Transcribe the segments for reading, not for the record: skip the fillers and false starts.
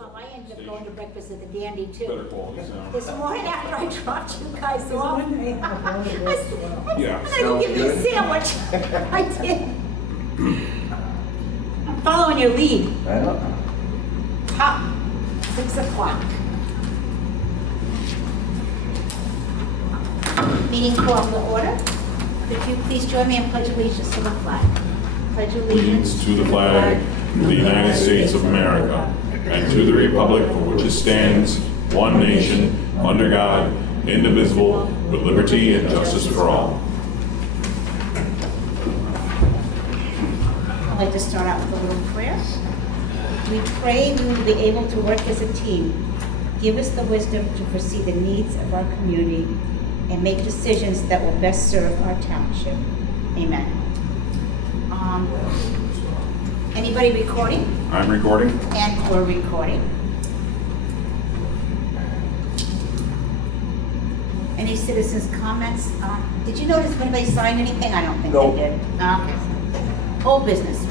I ended up going to breakfast at the Dandy too. Better quality sound. This morning after I dropped you guys off, I said, Yeah. I'm gonna go get me a sandwich. I did. I'm following your lead. I know. Top, 6 o'clock. Meeting called to order. Could you please join me in pledge allegiance to the flag? Pledge Allegiance to the flag of the United States of America and to the republic for which it stands, one nation, under God, indivisible, with liberty and justice for all. I'd like to start out with a little prayer. We pray we will be able to work as a team. Give us the wisdom to foresee the needs of our community and make decisions that will best serve our township. Amen. Anybody recording? I'm recording. And we're recording. Any citizens' comments? Did you notice if anybody signed anything? I don't think No. they did. Okay. Old business.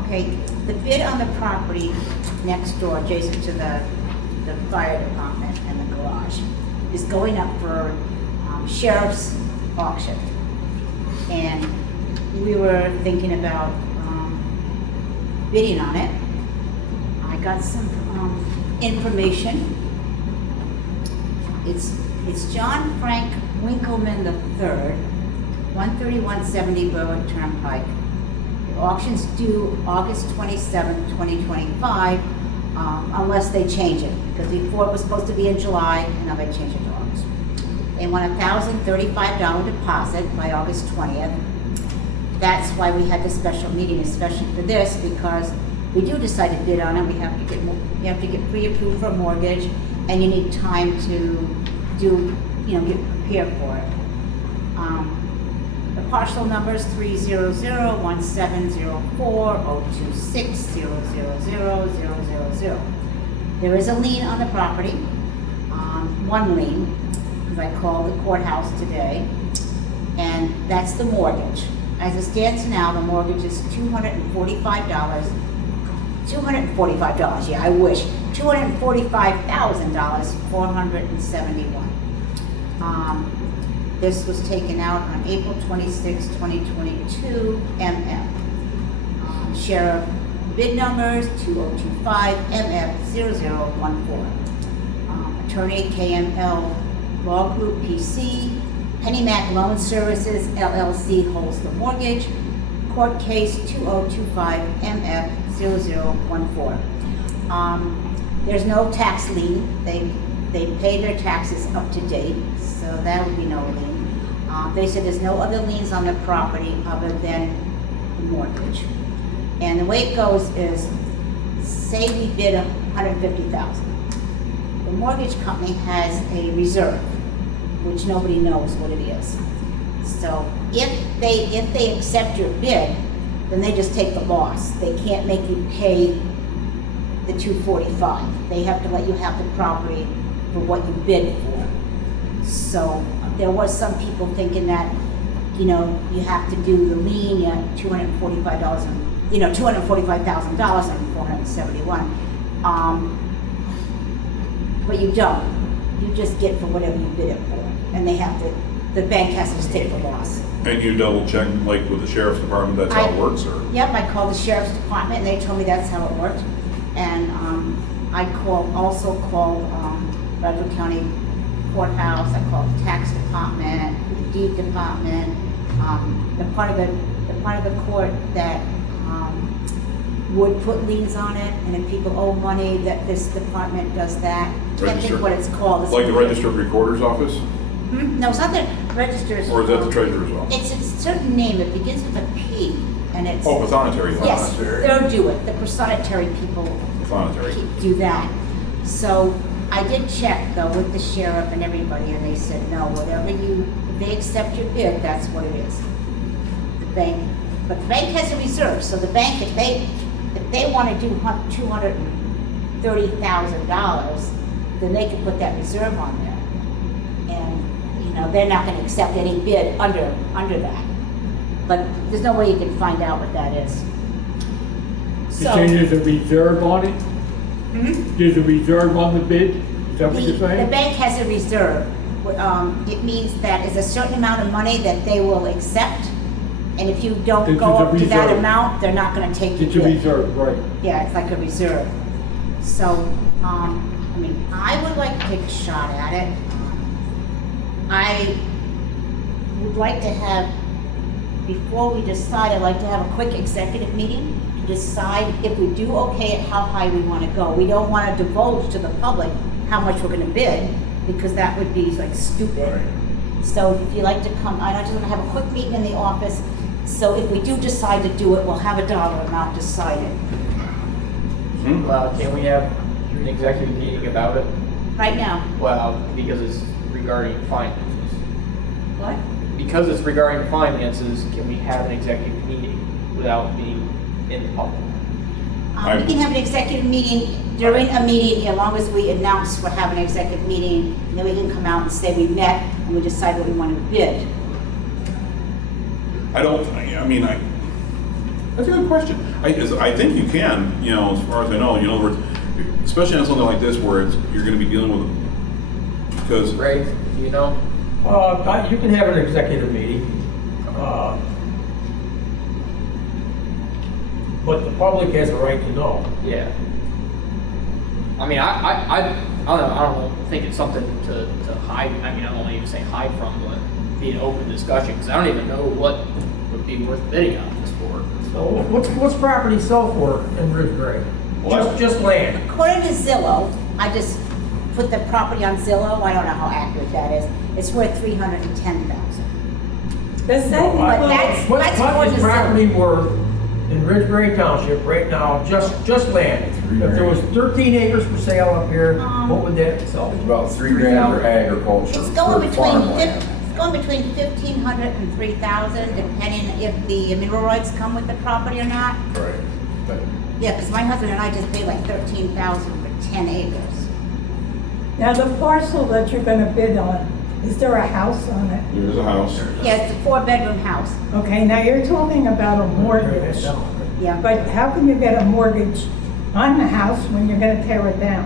Okay, the bid on the property next door, adjacent to the fire department and the garage, is going up for sheriff's auction. And we were thinking about bidding on it. I got some information. It's John Frank Winkleman III, 13170 Berwick Turnpike. The auction's due August 27, 2025, unless they change it, because before it was supposed to be in July, and now they changed it to August. They want a $1,035 deposit by August 20th. That's why we had this special meeting, especially for this, because we do decide to bid on it. We have to get pre-approved for a mortgage, and you need time to do, get prepared for it. The parcel number is 300-1704-026-000-000. There is a lien on the property, one lien, because I called the courthouse today, and that's the mortgage. As it stands now, the mortgage is $245, yeah, I wish, $245,000, 471. This was taken out on April 26, 2022, MM. Sheriff bid numbers 2025 MF0014. Attorney KML Law Group PC. PennyMac Loan Services LLC holds the mortgage. Court case 2025 MF0014. There's no tax lien. They pay their taxes up to date, so that would be no lien. They said there's no other liens on the property other than the mortgage. And the way it goes is, say we bid $150,000. The mortgage company has a reserve, which nobody knows what it is. So if they accept your bid, then they just take the loss. They can't make you pay the $245. They have to let you have the property for what you bid for. So there was some people thinking that, you have to do the lien, you have $245,000 and $471. But you don't. You just get for whatever you bid it for. And the bank has to just take the loss. And you double check, like with the sheriff's department, that's how it works, or? Yep, I called the sheriff's department and they told me that's how it worked. And I also called Ridgebury County Courthouse, I called the tax department, the deed department, the part of the court that would put liens on it, and if people owe money, that this department does that. Can't think what it's called. Like the registered recorder's office? No, it's not the register's. Or is that the treasurer's office? It's a certain name, it begins with a P, and it's. Oh, pathonetary. Yes, they'll do it, the pathonetary people Pathonetary. do that. So I did check though with the sheriff and everybody, and they said, no, if they accept your bid, that's what it is. The bank, but the bank has a reserve, so the bank, if they want to do $230,000, then they can put that reserve on there. And, they're not going to accept any bid under that. But there's no way you can find out what that is. You're saying there's a reserve on it? There's a reserve on the bid? Is that what you're The saying? bank has a reserve. It means that it's a certain amount of money that they will accept, and if you don't It's go a up to that reserve. amount, they're not gonna take your It's a bid. reserve, right. Yeah, it's like a reserve. So, I mean, I would like to take a shot at it. I would like to have, before we decide, I'd like to have a quick executive meeting to decide if we do okay it, how high we wanna go. We don't wanna divulge to the public how much we're gonna bid, because that would be like stupid. So if you'd like to come, I just wanna have a quick meeting in the office, so if we do decide to do it, we'll have a dollar amount decided. Well, can we have an executive meeting about it? Right now. Well, because it's regarding finances. What? Because it's regarding finances, can we have an executive meeting without being in the public? We can have an executive meeting during a meeting, as long as we announce we're having an executive meeting, and then we can come out and say we met and we decide what we want to bid. That's a good question. I think you can, as far as I know, in other words, especially on something like this where you're gonna be dealing with, because, Ray, do you know? You can have an executive meeting. But the public has a right to know. Yeah. I mean, I don't think it's something to hide. I mean, I don't even say hide from, but be an open discussion, because I don't even know what would be worth bidding on this for. So what's property sell for in Ridgebury? Just land. According to Zillow, I just put the property on Zillow, I don't know how accurate that is, it's worth $310,000. The second But one, that's What according is to property Zillow. worth in Ridgebury Township right now, just land? If there was 13 acres for sale up here, what would that sell? It's about $3,000 for agriculture. It's going for between, farmland. it's going between 1,500 and 3,000, depending if the mineral rights come with the property or not. Right. But Yeah, because my husband and I just paid like 13,000 for 10 acres. now the parcel that you're gonna bid on, is there a house on it? there's a house. Yeah, it's a 4-bedroom house. Okay, now you're talking about a mortgage, Yeah. but how can you get a mortgage on the house when you're gonna tear it down?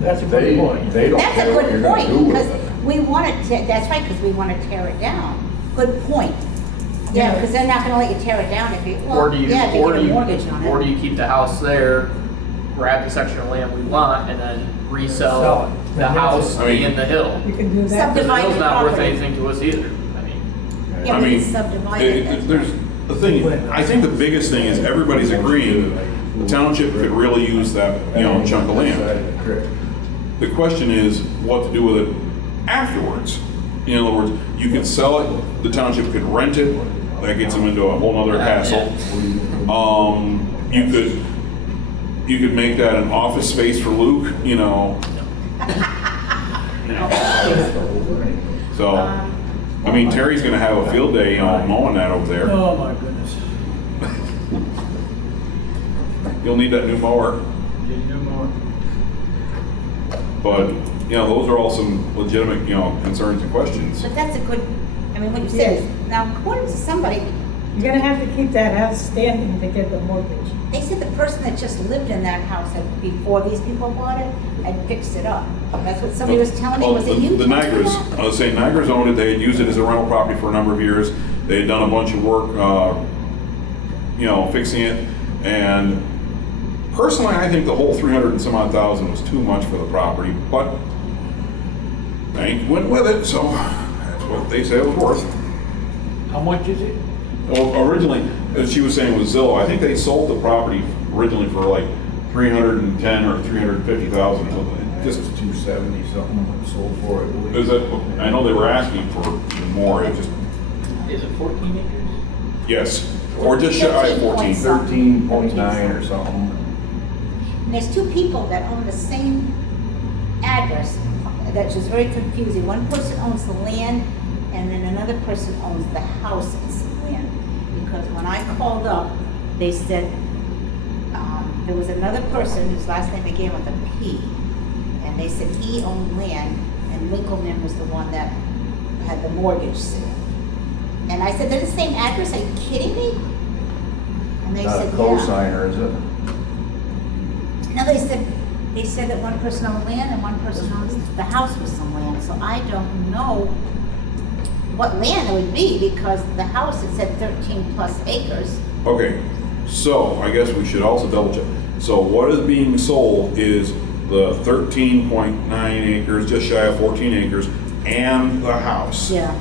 That's a good point. they don't That's a care what good you're gonna do point, with because it. we want to, that's right, because we want to tear it down. Good point. Yeah, because they're not gonna let you tear it down if you, Or well, do you, yeah, if you or get do a mortgage you, on or it. do you keep the house there, grab the section of land we want, and then Sell resell it. the That's house it. I mean- in the hill? You can do that. Because the Subdivide hill's the not worth property. anything to us either. I mean, Yeah, I we mean, can subdivide it. that's there's, the thing, I think the biggest thing is everybody's agreeing the township could really use that, chunk of land. The question is what to do with it afterwards. In other words, you could sell it, the township could rent it, that gets them into a whole nother hassle. You could make that an office space for Luke, So, I mean, Terry's gonna have a field day, mowing that over there. Oh, my goodness. You'll need that new mower. But, those are all some legitimate, concerns and questions. But that's a good, I mean, what you said is, now according to somebody, You're gonna have to keep that house standing to get the mortgage. they said the person that just lived in that house before these people bought it, had fixed it up. That's what somebody was telling me, Well, was it you? The telling me Nigers, that? I was saying Nigers owned it, they had used it as a rental property for a number of years. They had done a bunch of work, fixing it. And personally, I think the whole 300 and some odd thousand was too much for the property, but bank went with it, so that's what they say it was worth. How much is it? Well, originally, as she was saying with Zillow, I think they sold the property originally for like 310 or 350,000 or something. Just 270 something sold for it. Is it? I know they were asking for more. It just is it 14 acres? yes, or just shy of 14. 13.9 or something. And there's two people that own the same address, that's just very confusing. One person owns the land, and then another person owns the house and some land. Because when I called up, they said, there was another person whose last name began with a P, and they said he owned land, and Winkleman was the one that had the mortgage sale. And I said, they're the same address, are you kidding me? And they Not a said, yeah. co-signer, is it? they said that one person owns land and one person owns the house with some land, so I don't know what land it would be, because the house, it said 13 plus acres. Okay, so I guess we should also double check. So what is being sold is the 13.9 acres, just shy of 14 acres, and the house. Yeah.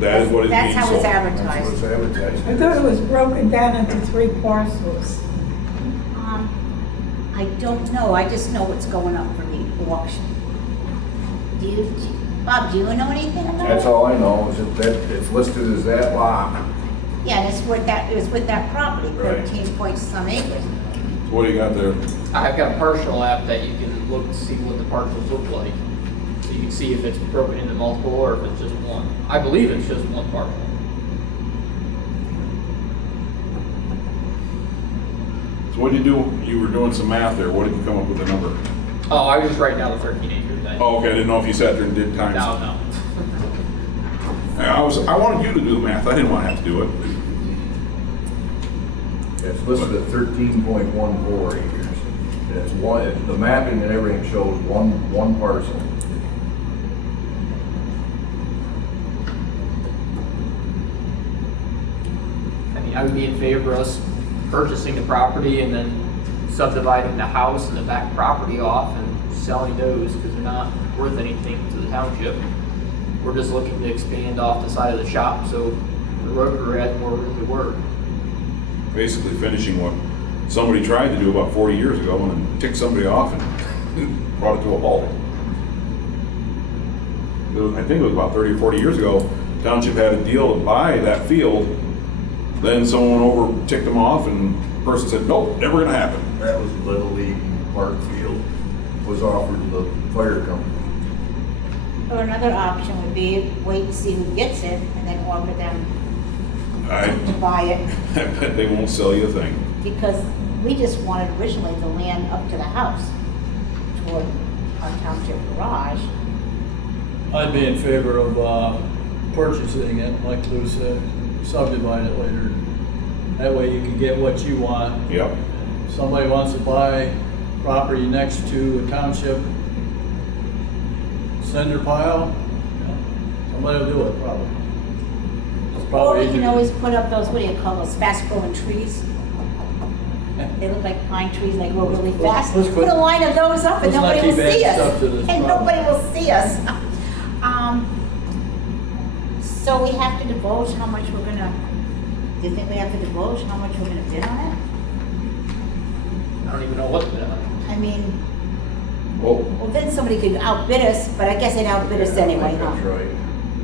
That is what is being That's how sold. it's That's advertised. what's advertised. I thought it was broken down into 3 parcels. I don't know, I just know what's going up for the auction. Bob, do you know anything about it? That's all I know, is that it's listed as that lot. Yeah, and it was with that property, Right. 13 point some acres. So what do you got there? I've got a partial app that you can look to see what the parcels look like. So you can see if it's broken into multiple or if it's just one. I believe it's just one parcel. So what did you do? You were doing some math there. What did you come up with the number? Oh, I was just writing down the 13 acres. Oh, okay, I didn't know if you sat there and did times. No. I wanted you to do the math. I didn't want to have to do it. It's listed at 13.14 acres. And it's one, the mapping and everything shows one parcel. I mean, I would be in favor of us purchasing the property and then subdividing the house and the back property off and selling those because they're not worth anything to the township. We're just looking to expand off the side of the shop so the road crew has more room to work. Basically finishing what somebody tried to do about 40 years ago and then ticked somebody off and brought it to a halt. I think it was about 30 or 40 years ago, township had a deal to buy that field. Then someone over ticked them off and the person said, nope, never gonna happen. That was Little League Park Field, was offered to the fire company. Or another option would be wait and see who gets it and then offer them to I buy it. bet they won't sell you a thing. Because we just wanted originally the land up to the house toward our township garage. I'd be in favor of purchasing it, like Lou said, subdivide it later. That way you can get what you want. Yep. Somebody wants to buy property next to a township cinder pile, somebody will do it probably. It's Or probably we can easier. always put up those, what do you call those, fast growing trees? They look like pine trees, they grow really fast. Let's Put a line of those up and let's not nobody will keep adding see us. stuff to this And problem. nobody will see us. So we have to divulge how much we're gonna, do you think we have to divulge how much we're gonna bid on it? I don't even know what to do. I mean, Well, well, then somebody could outbid us, but I guess they'd outbid us anyway, huh? That's right.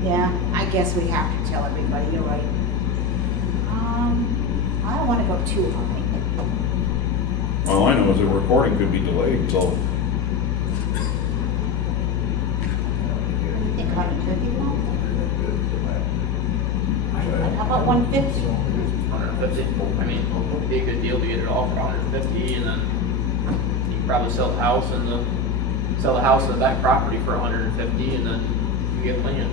Yeah, I guess we have to tell everybody, you're right. I don't wanna go too high. all I know is the recording could be delayed until, I think 150 won't. How about 150? 150. I mean, it'd be a good deal to get it all for 150, and then you can probably sell the house and the back property for 150, and then you get land.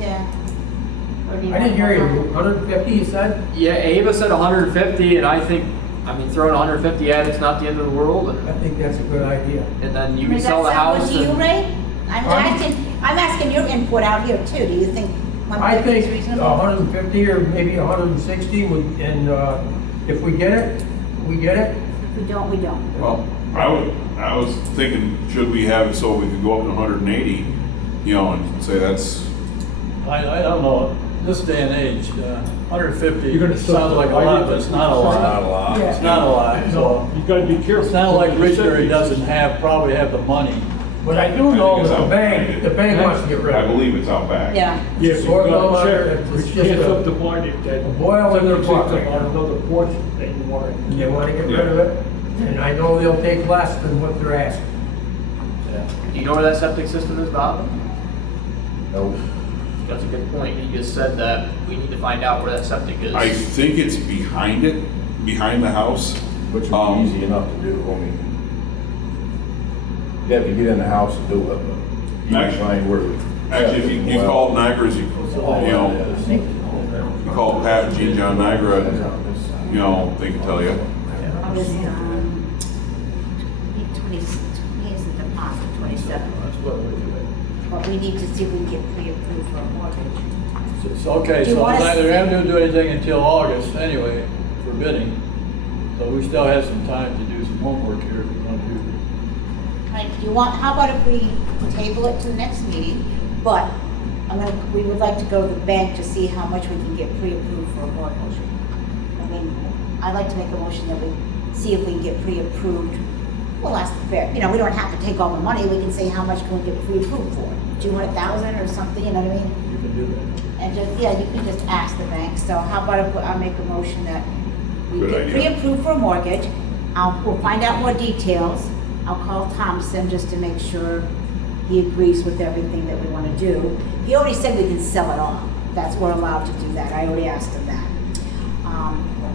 Yeah. Or do I didn't hear you, want- 150 you said? Yeah, Ava said 150, and I think, throwing 150 at it's not the end of the world, I think that's a good idea. and then you can Does sell the that sound house. good to you, and- Ray? Pardon? I'm asking your input out here too. Do you think I 150 is think reasonable? 150 or maybe 160 would, and if we get it, we get it. If we don't, we don't. well, I was thinking, should we have it so we could go up to 180, and say that's, I don't know, this day and age, 150 You're gonna sounds like a lot, but it's not a lot. Not a lot. Yeah. It's not a lot, so. You gotta be careful. It's not like Ridgebury doesn't probably have the money. But I do know that the bank wants to get rid I of it. believe it's out back. Yeah. Yes, you Or go gotta under, check, it's you just can't a- subdivide it, that. boil in their It's pot on right now. another portion that you want. And they want to get rid of it, and I know they'll take less than what they're asking. Do you know where that septic system is, Bob? No, That's a good point. You just said that we need to find out where that septic is. I think it's behind the house. which would be easy enough to do, I mean. You have to get in the house to do it, but you can Actually- find where. Actually, if you call Niagara's, you call Pat and Jean John Niagara, they can tell you. I was, here's the deposit, 27. That's what we're doing. But we need to see if we can get pre-approved for a mortgage. So, okay, Do you so want us- they're not gonna do anything until August anyway for bidding. So we still have some time to do some homework here if we want to do it. Right, do you want, how about if we table it to the next meeting, but we would like to go to the bank to see how much we can get pre-approved for a mortgage. I mean, I'd like to make a motion that we see if we can get pre-approved. We'll ask the fair, we don't have to take all the money, we can say how much can we get pre-approved for? 200,000 or something, you know what I mean? You can do that. And just, you can just ask the bank, so how about if I'll make a motion that we Good get idea. pre-approved for a mortgage, we'll find out more details, I'll call Thompson just to make sure he agrees with everything that we want to do. He already said we can sell it off, we're allowed to do that, I already asked him that.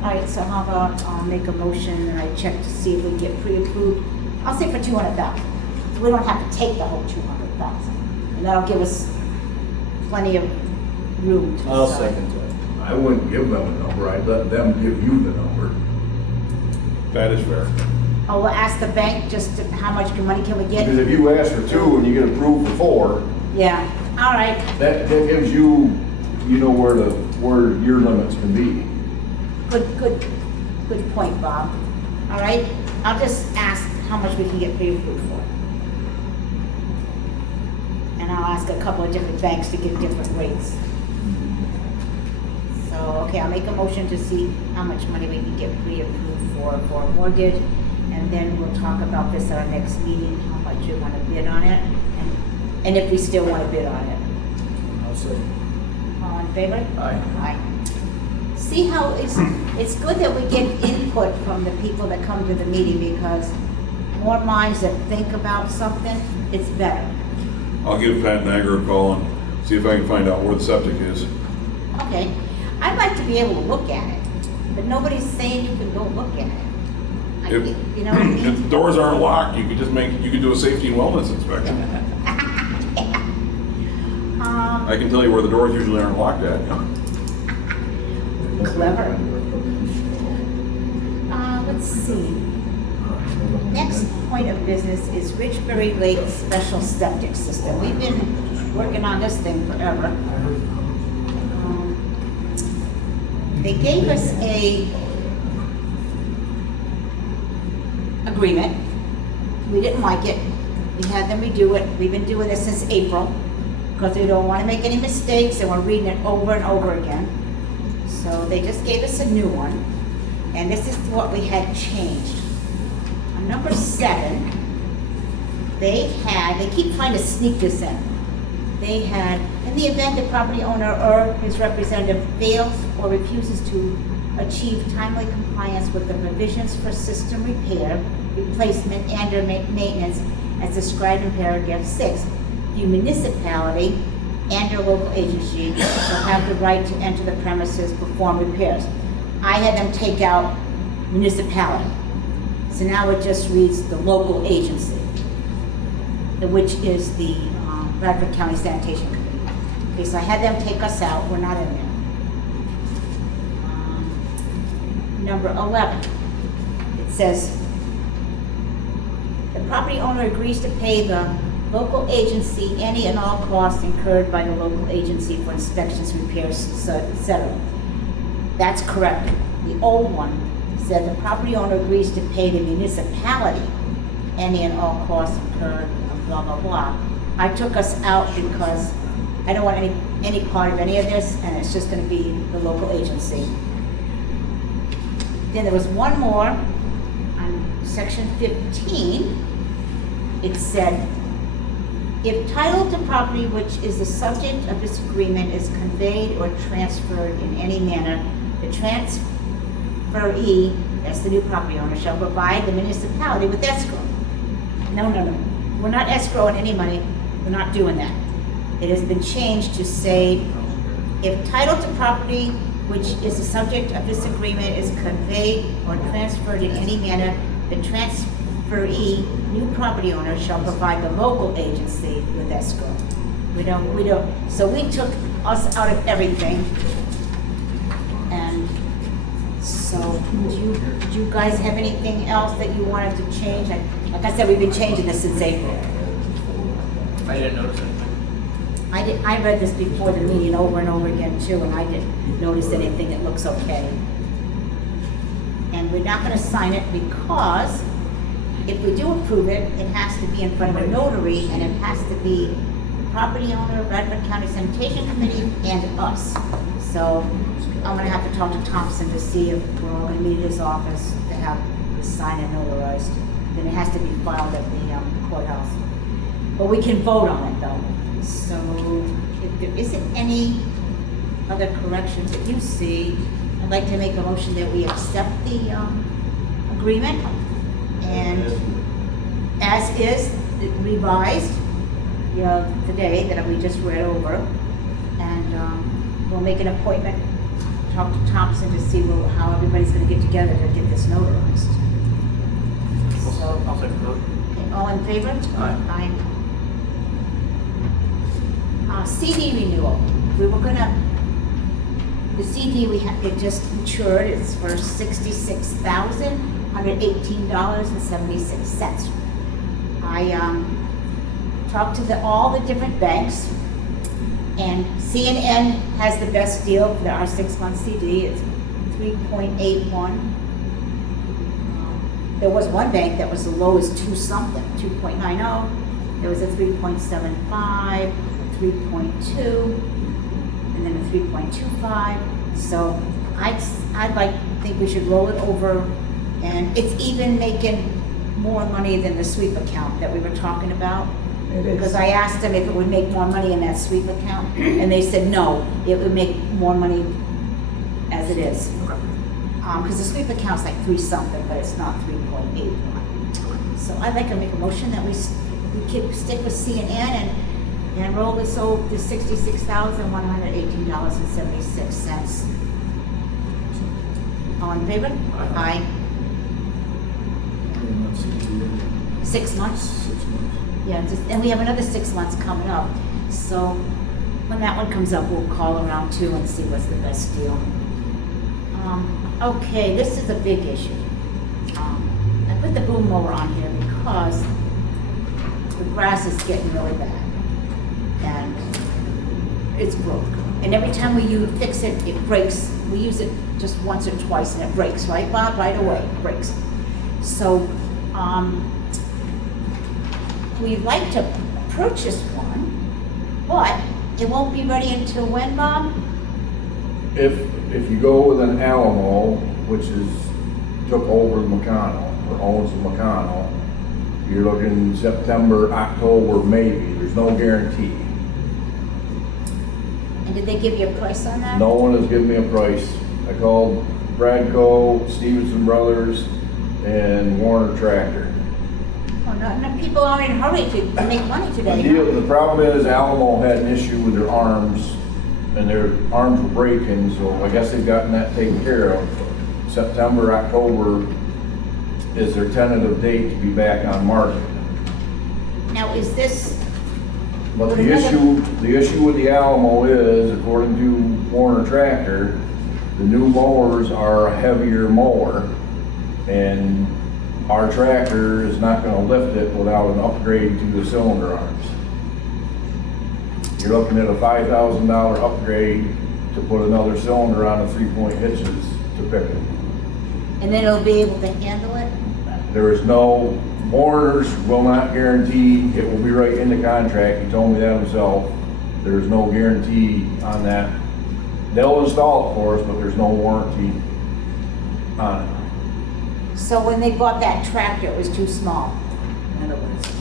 All right, so how about I'll make a motion and I check to see if we can get pre-approved, I'll say for 200,000. We don't have to take the whole 200,000, and that'll give us plenty of room to I'll decide. second that. I wouldn't give them a number, I'd let them give you the number. That is fair. Oh, we'll ask the bank just how much money can we Because get? if you ask for 2 and you get approved for 4, Yeah, all right, that gives you, where your limits can be. good point, Bob. All right, I'll just ask how much we can get pre-approved for. And I'll ask a couple of different banks to give different rates. So, okay, I'll make a motion to see how much money we can get pre-approved for a mortgage. And then we'll talk about this at our next meeting, how much you want to bid on it, and if we still want to bid on it. I'll second. All in favor? Aye. Aye. See how it's good that we get input from the people that come to the meeting, because more minds that think about something, it's better. I'll give Pat Nagar a call and see if I can find out where the septic is. Okay, I'd like to be able to look at it, but nobody's saying you can go look at it. If- You know what I If the mean? doors aren't locked, you could do a safety and wellness inspection. I can tell you where the doors usually aren't locked at. Clever. Let's see. Next point of business is Ridgebury Lake Special Septic System. We've been working on this thing forever. They gave us a agreement. We didn't like it. We had them redo it. We've been doing this since April because they don't want to make any mistakes and we're reading it over and over again. So they just gave us a new one. And this is what we had changed. On number 7, they keep trying to sneak this in. They had, in the event the property owner or his representative fails or refuses to achieve timely compliance with the provisions for system repair, replacement, and or maintenance as described in paragraph 6, the municipality and or local agency shall have the right to enter the premises, perform repairs. I had them take out municipality. So now it just reads the local agency, which is the Bradford County Sanitation Committee. Okay, so I had them take us out, we're not in there. Number 11, it says, the property owner agrees to pay the local agency any and all costs incurred by the local agency for inspections, repairs, etc. That's correct. The old one said the property owner agrees to pay the municipality any and all costs incurred, blah, blah, blah. I took us out because I don't want any part of any of this, and it's just gonna be the local agency. Then there was one more on section 15. It said, if title to property which is the subject of this agreement is conveyed or transferred in any manner, the transferee, that's the new property owner, shall provide the municipality with escrow. No, we're not escrowing any money, we're not doing that. It has been changed to say, if title to property which is the subject of this agreement is conveyed or transferred in any manner, the transferee, new property owner, shall provide the local agency with escrow. We don't, so we took us out of everything. And So, do you guys have anything else that you wanted to change? Like I said, we've been changing this since April. I didn't notice anything. I read this before the meeting over and over again too, and I didn't notice anything that looks okay. And we're not gonna sign it because if we do approve it, it has to be in front of a notary, and it has to be the property owner, Radford County Sanitation Committee, and us. So I'm gonna have to talk to Thompson to see if we're all gonna meet at his office to have this signed and notarized. Then it has to be filed at the courthouse. But we can vote on it though. So if there isn't any other corrections that you see, I'd like to make a motion that we accept the agreement and as is revised, today that we just read over. And we'll make an appointment, talk to Thompson to see how everybody's gonna get together to get this notarized. So, I'll second the motion. okay, all in favor? Aye. CD renewal. We were gonna, the CD it just matured, it's for $66,118.76. I talked to all the different banks, and CNN has the best deal for our 6-month CD. It's 3.81. There was one bank that was the lowest 2.90. There was a 3.75, 3.2, and then a 3.25. So I'd think we should roll it over, and it's even making more money than the sweep account that we were talking about. Because I asked them if it would make more money in that sweep account, and they said no, it would make more money as it is. Because the sweep account's like 3-something, but it's not 3.81. So I'd like to make a motion that we stick with CNN and roll this over to $66,118.76. All in favor? Aye. 6 months? Yeah, and we have another 6 months coming up. So when that one comes up, we'll call around too and see what's the best deal. Okay, this is a big issue. I put the boom mower on here because the grass is getting really bad. And it's broke. And every time we fix it, it breaks. We use it just once or twice and it breaks, right, Bob? Right away, it breaks. So, we'd like to purchase one, but it won't be ready until when, Bob? If you go with an Alamo, which took over the McConnell, or owns the McConnell, you're looking September, October, maybe. There's no guarantee. And did they give you a price on that? No one has given me a price. I called Bradco, Stevenson Brothers, and Warner Tractor. Oh, no, people are in a hurry to make money today. The problem is Alamo had an issue with their arms, and their arms were breaking, so I guess they've gotten that taken care of. September, October is their tentative date to be back on market. Now, is this, But the issue with the Alamo is, according to Warner Tractor, the new mowers are a heavier mower, and our tractor is not gonna lift it without an upgrade to the cylinder arms. You're looking at a $5,000 upgrade to put another cylinder on the 3-point hitches to pick it. and then it'll be able to handle it? There is no, Warner's will not guarantee, it will be right in the contract, he told me that himself. There's no guarantee on that. They'll install it for us, but there's no warranty on it. So when they bought that tractor, it was too small, in other words,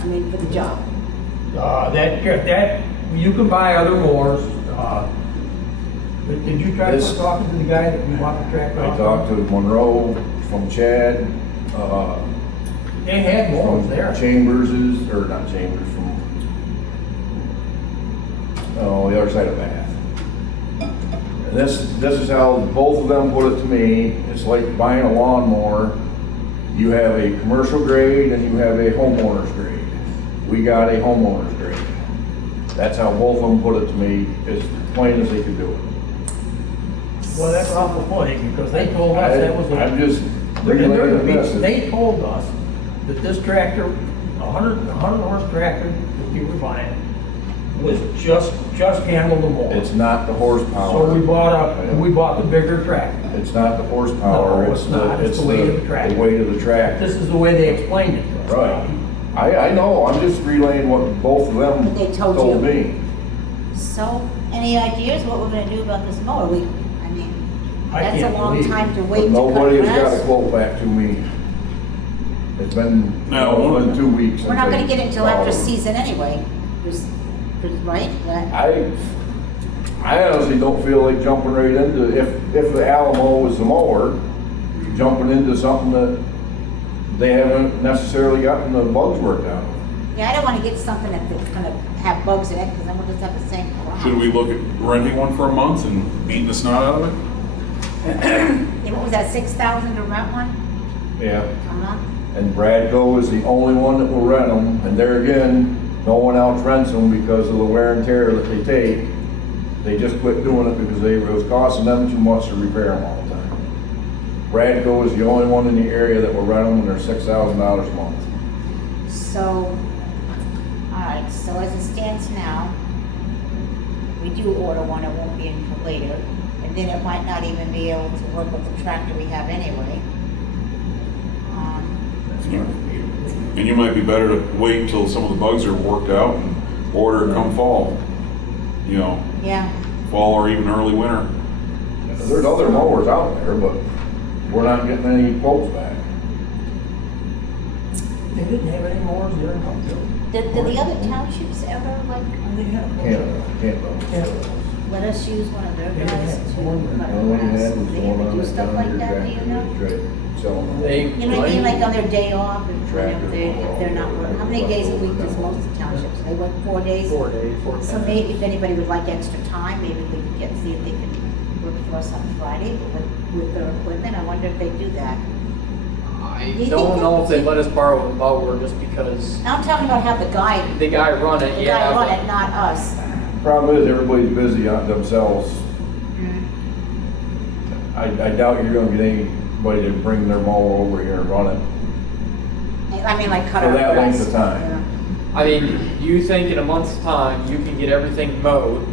I mean, for the job. That, you can buy other mowers. But did you try talking to the guy that we bought the tractor off? I talked to Monroe from Chad, They had mowers from there. Chambers's, or not Chambers, from, the other side of Bath. And this is how both of them put it to me. It's like buying a lawnmower. You have a commercial grade and you have a homeowner's grade. We got a homeowner's grade. That's how both of them put it to me, as plain as they could do it. Well, that's off the point, because they told us that was I'm just They're in relaying the the meeting. message. They told us that this tractor, a 100 horse tractor that we were buying, was just handled the mower. It's not the horsepower. So we bought the bigger tractor. It's not the horsepower, No, it's it's not. It's the weight of the tractor. the weight of the tractor. This is the way they explained it to us. Right. I know, I'm just relaying what both of them What they told told you. me. So, any ideas what we're gonna do about this mower? I mean, I that's a can't long believe time to But wait to cut nobody has got a grass. quote back to me. It's been, No. it's been 2 weeks. We're since not they gonna get it until after called. season anyway. Right? I honestly don't feel like jumping right into, if the Alamo is the mower, jumping into something that they haven't necessarily gotten the bugs worked out. Yeah, I don't wanna get something that's gonna have bugs in it, because then we'll just have the same problem. Should we look at renting one for a month and beating the snot out of it? Yeah, what was that, 6,000 to rent one Yeah. a month? And Bradco is the only one that will rent them, and there again, no one else rents them because of the wear and tear that they take. They just quit doing it because it was costing them too much to repair them all the time. Bradco is the only one in the area that will rent them, and they're $6,000 a month. So, alright, so as it stands now, we do order one, it won't be until later, and then it might not even be able to work with the tractor we have anyway. And you might be better to wait until some of the bugs are worked out and order it come fall. You know, Yeah, fall or even early winter. There's other mowers out there, but we're not getting any quotes back. They didn't have any mowers there in Huntsville. did the other townships ever They had a bunch of- Can't. let us use one of their They didn't guys have to one. cut All we grass? had was They one ever on do that stuff like John that, do Deere you know? tractor. So, They, You know what I mean, like on their day off, if Tractor. if they're not working, how many days a week does most of the townships? They work 4 days? 4 days, 4 So maybe if anybody would like extra time, maybe we could see if they can work for us on Friday with their equipment. I wonder if they do that. I Do you don't think know that- if they let us borrow a mower just because Now I'm talking about have the guy run the guy run it, it, yeah. not us. problem is, everybody's busy on themselves. Mm. I doubt you're gonna get anybody to bring their mower over here and run it. I mean, like cut For our that grass. length of time. Yeah. I mean, you think in a month's time you can get everything mowed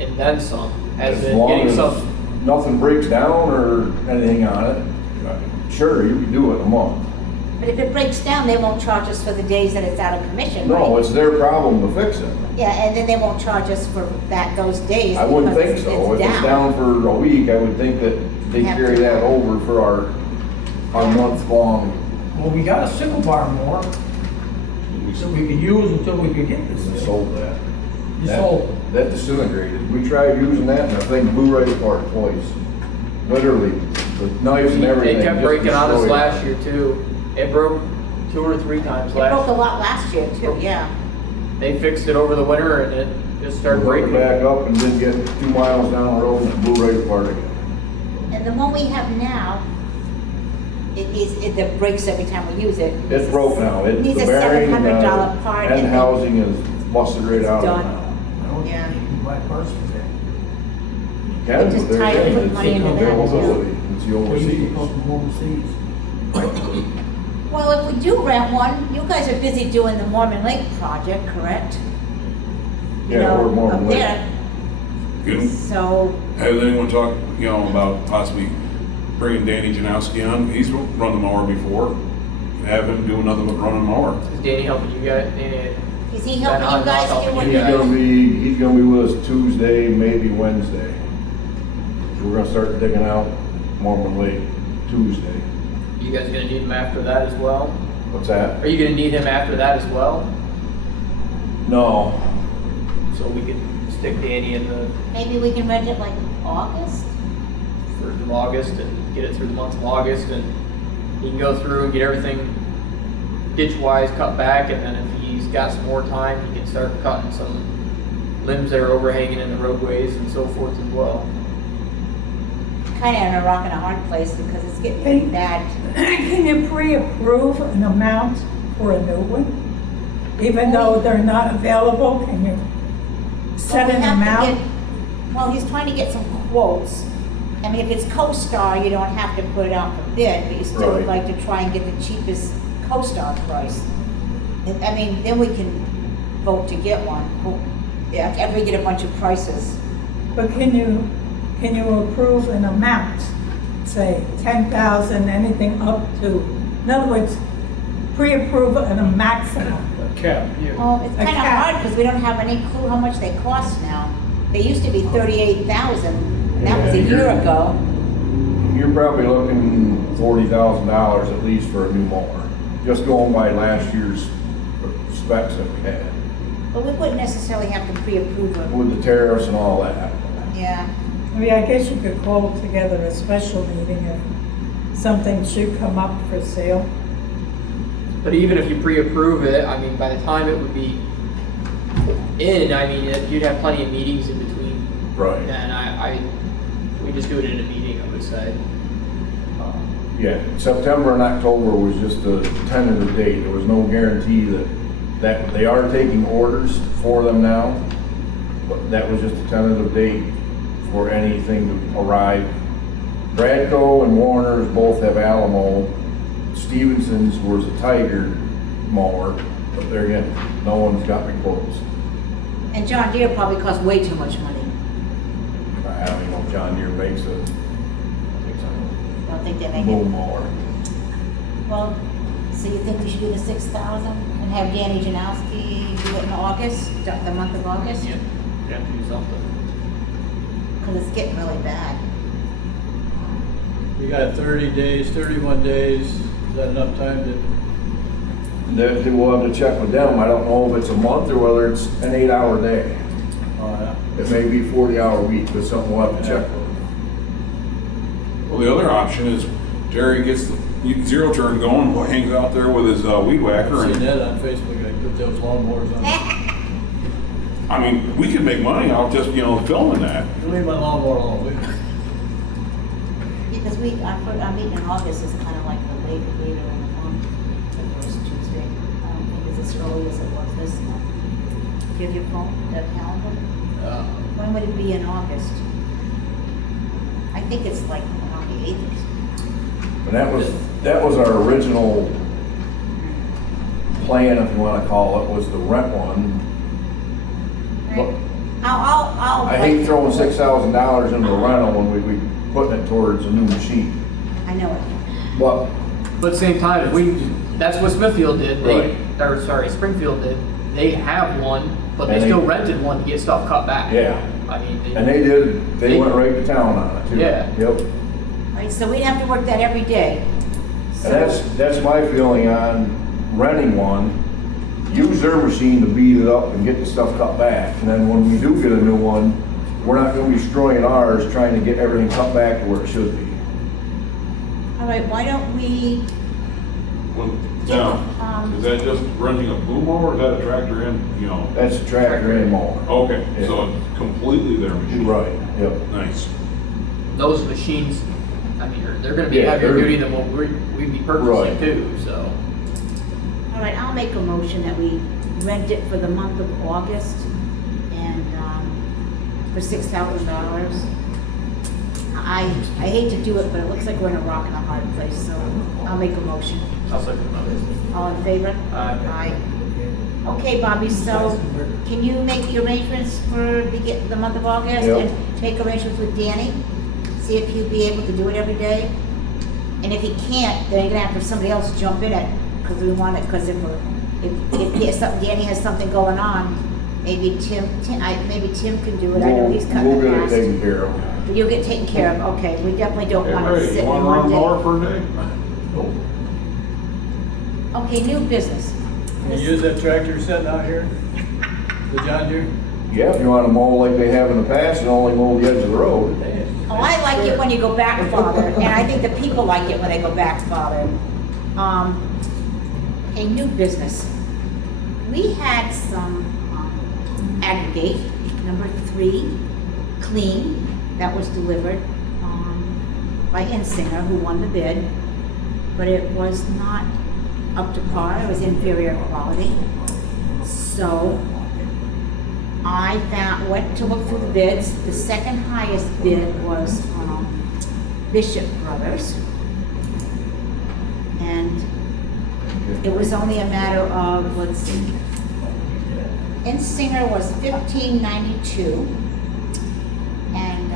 and then some, as in long getting as some. nothing breaks down or anything on it, sure, you can do it in a month. But if it breaks down, they won't charge us for the days that it's out of commission, right? No, it's their problem to fix it. Yeah, and then they won't charge us for those days. I wouldn't because think so. If it's it's down for a week, I would think that they Have carry to. that over for our month-long. Well, we got a sickle bar mower that we could use until we could get We this. sold that. You That- sold. That disintegrated. We tried using that and the thing blew right apart twice. Literally, with knives and everything. They kept just breaking on us destroyed it. last year too. It broke 2 or 3 times It broke a last. lot last year too, yeah. They fixed it over the winter and it just started Hooked breaking. it back up and didn't get 2 miles down the road and it blew right apart again. And the one we have now, it breaks every time we use it. It's broke now. It, Needs the a bearing and $700 part. end housing is busted right out of it done. now. I don't Yeah. think you can buy parts for that. You can, just but there tired of again, putting it's money into that, too. availability. It's the They used overseas. to come from overseas. Well, if we do rent one, you guys are busy doing the Mormon Lake project, correct? You Yeah, know, we're more up than there. Good. So, Has anyone talked, about possibly bringing Danny Janowski on? He's run the mower before. Have him do another run a mower. Is Danny helping you guys? Danny, is he helping Not you guys helping do you what He's guys. gonna be with us Tuesday, maybe Wednesday. So we're gonna start digging out Mormon Lake Tuesday. you guys gonna need him after that as well? What's that? Are you gonna need him after that as well? No, So we could stick Danny in the Maybe we can rent it like August? 1st of August and get it through the month of August, and he can go through and get everything ditch-wise cut back, and then if he's got some more time, he can start cutting some limbs that are overhanging in the roadways and so forth as well. Kinda in a rock and a hard place because it's getting really bad. Can you pre-approve an amount for a new one? Even though they're not available, can you set Well, we an have to amount? get- Well, he's trying to get some quotes. I mean, if it's CoStar, you don't have to put it out for bid, but you still would Right. like to try and get the cheapest CoStar price. I mean, then we can vote to get one. Yeah, if we get a bunch of prices. But can you approve an amount, say 10,000, anything up to, in other words, pre-approve a maximum? Cap, yeah. Well, it's A kind of cap. hard because we don't have any clue how much they cost now. They used to be 38,000, and that was a Yeah, year you're- ago. You're probably looking $40,000 at least for a new mower, just going by last year's specs that we had, But we wouldn't necessarily have to pre-approve them. with the tariffs and all that. Yeah. I mean, I guess you could call together a special meeting if something should come up for sale. But even if you pre-approve it, I mean, by the time it would be in, I mean, you'd have plenty of meetings in between. Right. And we just do it in a meeting, I would say. Yeah, September and October was just a tentative date. There was no guarantee that they are taking orders for them now, but that was just a tentative date for anything to arrive. Bradco and Warner's both have Alamo. Stevenson's was a Tiger mower, but there again, no one's got me quotes. And John Deere probably costs way too much money. I don't even know if John Deere makes a I don't think they make boom it. mower. Well, so you think we should do the 6,000 and have Danny Janowski do it in August, the month of August? You have to do something. Because it's getting really bad. You got 30 days, 31 days, is that enough time to? They will have to check with them. I don't know if it's a month or whether it's an 8-hour day. It may be 40-hour week, but something we'll have to check with. Well, the other option is Jerry gets the zero turn going, hangs out there with his weed whacker, Seen and that on Facebook, I put those lawnmowers on. I mean, we could make money off just filming that. Leave my lawnmower alone, will you? Because our meeting in August is kind of like the later in the month, the first Tuesday. I don't think it's as early as it was this month. Do you have your phone, the calendar? When would it be in August? I think it's like around the 8th or something. And that was our original plan, if you want to call it, was to rent one. But I'll. I hate throwing $6,000 into a rental when we'd be putting it towards a new machine. I know it. But But at the same time, that's what Smithfield did, Right. Springfield did. They have one, but they And still rented one to get stuff cut back. yeah, I mean, and they went right to town on it too. Yeah. Yep. Right, so we'd have to work that every day. And that's my feeling on renting one. Use their machine to beat it up and get the stuff cut back. And then when we do get a new one, we're not gonna be destroying ours trying to get everything cut back to where it should be. All right, why don't we, Well, now, is that just renting a boom mower, or is that a tractor in, That's a tractor and mower. Okay, Yeah. so it's completely their machine. Right, yep. Nice. those machines, I mean, they're going to be Yeah, heavier they're- duty than what we'd be purchasing Right. too. So all right, I'll make a motion that we rent it for the month of August and, for $6,000. I hate to do it, but it looks like we're in a rock and a hard place, so I'll make a motion. I'll second that. All in favor? Aye. Okay, Bobby, so can you make the arrangements for the month of August? Yep. And make arrangements with Danny? See if he'll be able to do it every day? And if he can't, then you're gonna have to have somebody else jump in it, because we want it, because if Danny has something going on, maybe Tim can do it. I know he's cutting We'll the get it grass. taken care of. You'll get taken care of, okay, we definitely don't Hey, want to Ray, sit you in want to run one a mower day. for a day? Okay, new business. Can you use that tractor you're setting out here? The John Deere? Yeah, if you want to mow like they have in the past and only mow the edge of the road. Oh, I like it when you go back farther, and I think the people like it when they go back farther. A new business. We had some aggregate, number 3, clean, that was delivered by Insinger, who won the bid, but it was not up to par, it was inferior quality. So, went to look through the bids. The second highest bid was Bishop Brothers. And it was only a matter of, let's see, Insinger was $15.92, and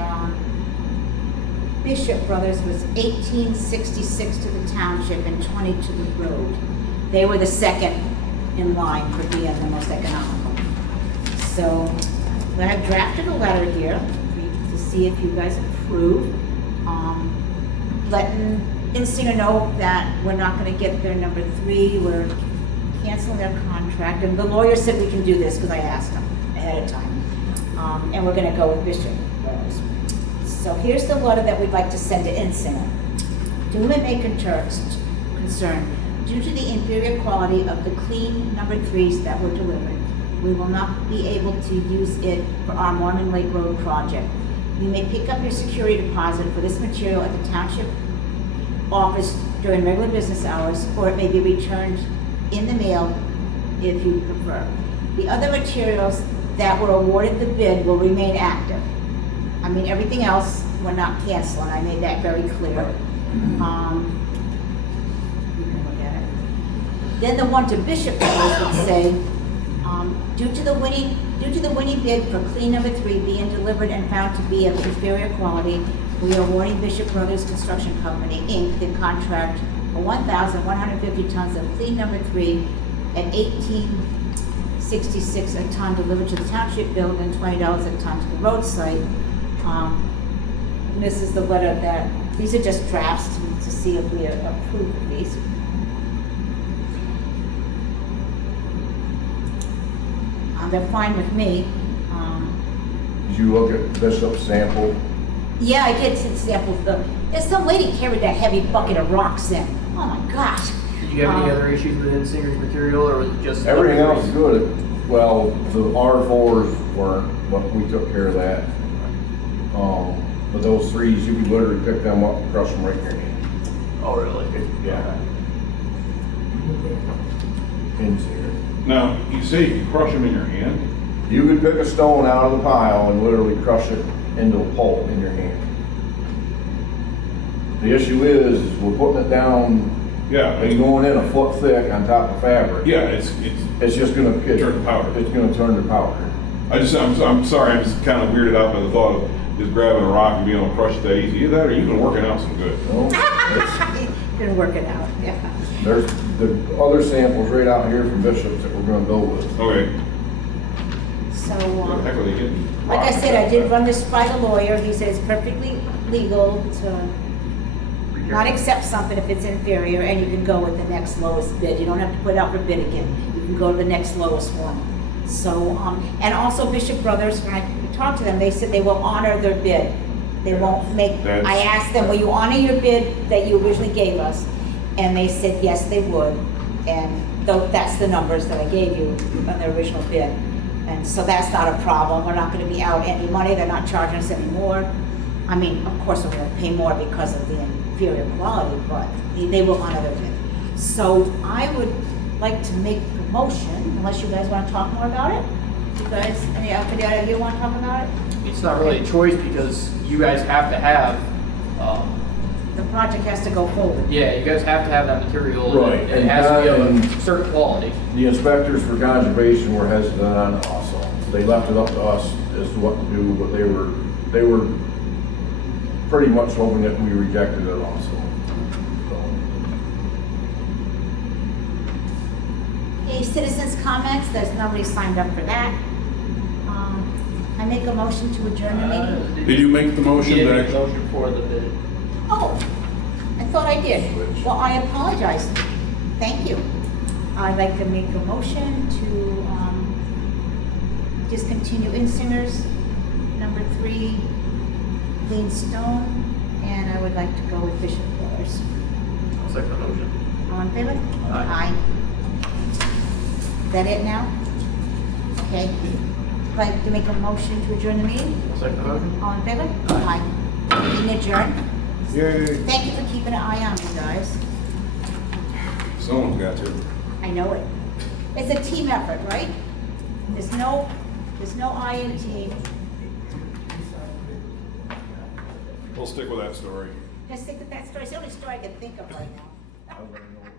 Bishop Brothers was $18.66 to the township and $20 to the road. They were the second in line for being the most economical. So, I have drafted a letter here for you to see if you guys approve, letting Insinger know that we're not gonna get their number 3, we're canceling their contract, and the lawyer said we can do this, because I asked him ahead of time. And we're gonna go with Bishop Brothers. So here's the letter that we'd like to send to Insinger. To whom it may concern, due to the inferior quality of the clean number 3s that were delivered, we will not be able to use it for our Mormon Lake Road project. You may pick up your security deposit for this material at the township office during regular business hours, or it may be returned in the mail if you prefer. The other materials that were awarded the bid will remain active. I mean, everything else we're not canceling. I made that very clear. You can look at it. Then the one to Bishop Brothers would say, due to the winning bid for clean number 3 being delivered and found to be of inferior quality, we are awarding Bishop Brothers Construction Company, Inc. the contract for 1,150 tons of clean number 3 at $18.66 a ton delivered to the township building and $20 a ton to the road site. This is the letter that, these are just drafts to see if we approve of these. They're fine with me. Did you look at Bishop's sample? Yeah, I did see the samples. There's some lady carried that heavy bucket of rocks in. Oh my gosh. Did you have any other issues with Insinger's material, or was it just? Everything else is good. Well, the R4s weren't, but we took care of that. But those 3s, you could literally pick them up and crush them right in your hand. Oh, really? Yeah. Insinger. Now, you say you can crush them in your hand? You could pick a stone out of the pile and literally crush it into a pulp in your hand. The issue is we're putting it down, Yeah. it's going in a foot thick on top of fabric. Yeah, it's It's just gonna turn to powder. It's gonna turn to powder. I'm sorry, I'm just kind of weirded out by the thought of just grabbing a rock and being able to crush it that easy. Either that or you've been working out some good. No, it's- Been working out, yeah. There's the other samples right out here from Bishop's that we're gonna go with. Okay. So, What the heck are they getting? like I said, I did run this by the lawyer. He said it's perfectly legal to not accept something if it's inferior, and you can go with the next lowest bid. You don't have to put it out for bid again. You can go to the next lowest one. So, and also Bishop Brothers, when I talked to them, they said they will honor their bid. They won't make, I asked them, will you honor your bid that you originally gave us? And they said, yes, they would. And that's the numbers that I gave you on the original bid. And so that's not a problem. We're not gonna be out any money. They're not charging us any more. I mean, of course, we're gonna pay more because of the inferior quality, but they will honor their bid. So I would like to make a motion, unless you guys wanna talk more about it? You guys, any of you wanna talk about it? It's not really a choice because you guys have to have, The project has to go forward. yeah, you guys have to have that material. Right, And it has to be of and- a certain quality. The inspectors for conservation were hesitant on it also. They left it up to us as to what to do, but they were pretty much hoping that we rejected it also. Okay, citizens' comments, there's nobody signed up for that. I make a motion to adjourn the meeting. Did you make the motion You that didn't make a motion for the bid. Oh, I thought I did. Well, I apologize. Thank you. I'd like to make a motion to discontinue Insinger's number 3 clean stone, and I would like to go with Bishop Brothers. I'll second the motion. All in favor? Aye. Is that it now? Okay. I'd like to make a motion to adjourn the meeting. I'll second the motion. All in favor? Aye. Meeting adjourned. Yay. Thank you for keeping an eye on me, guys. Someone's got to. I know it. It's a team effort, right? There's no There's no INT. We'll stick with that story. Just think of that story. It's the only story I can think of right now. I wanna know